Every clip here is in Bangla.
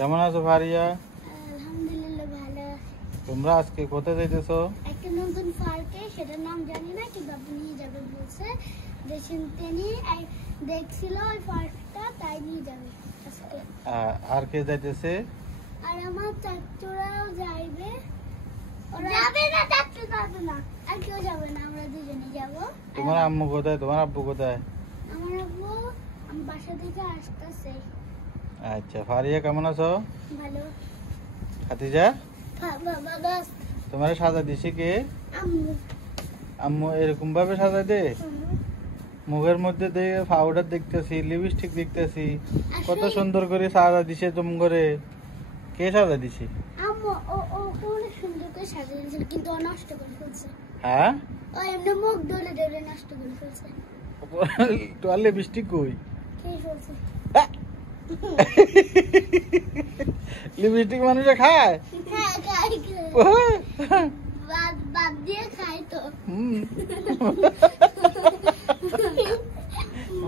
কেমন আছো ফারিয়া? আলহামদুলিল্লাহ ভালো। তোমরা আজকে কোথায় যাইতেছো? একটা নতুন পার্কে, সেটার নাম জানি না, কিন্তু আপনি নিয়ে যাবে বলছে। তিনি দেখছিল ওই পার্কটা, তাই নিয়ে যাবে আজকে। আর কে যাইতেছে? আর আমার চাচুরাও যাইবে। যাবে না, চাচু যাবে না, আর কেউ যাবে না, আমরা দুজনে যাব। তোমার আম্মু কোথায়? তোমার আব্বু কোথায়? আমার আব্বু আমার বাসা থেকে আসতেছে। আচ্ছা, ফারিয়া কেমন আছো? ভালো। খাদিজা, বাবা তোমার সাজা দিছে কে? আম্মু। আম্মু এরকম ভাবে সাজা দে? মুখের মধ্যে দিয়ে পাউডার দেখতেছি, লিপস্টিক দেখতেছি, কত সুন্দর করে সাজা দিছে তুমি করে। কে সাজা দিছে? আম্মু ও অনেক সুন্দর করে সাজিয়েছিল, কিন্তু ও নষ্ট করে ফেলছে। হ্যাঁ, ও এমনি মুখ ডলে ডলে নষ্ট করে ফেলছে। তোর লিপস্টিক কই? কে ফেলছে? লিপস্টিক মানুষে খায়? হ্যাঁ, খাই বাদ দিয়ে খাই তো।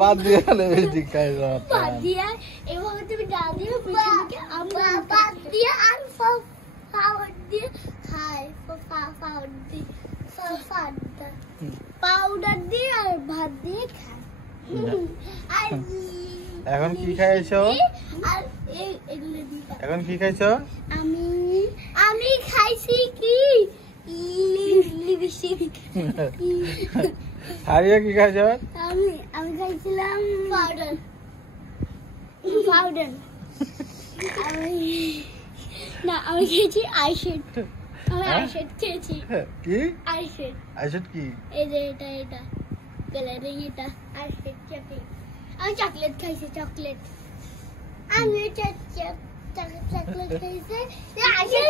বাদ দিয়ে লিপস্টিক খায়? বাদ দিয়ে এভাবে তুমি ডাল দিয়ে পিছনে আমরা বাদ দিয়ে আর পাউডার দিয়ে খাই। পাউডার দিয়ে আর ভাত দিয়ে খাই। আর এখন কি খাইছো? আর এগুলো দিয়ে খাই। এখন কি খাইছো? আমি খাইছি কি লিপস্টিক। হারিয়া কি খাইছো? আমি খাইছিলাম পাউডার। আমি খেয়েছি আইশেড। আমি আইশেড খেয়েছি। কি আইশেড? আইসেট কি? এই যে এটা কালারিং, এটা আইশেড চকলেট। আমি চকলেট খাইছি, চকলেট। আমি চকলেট খাইছি। আইশেড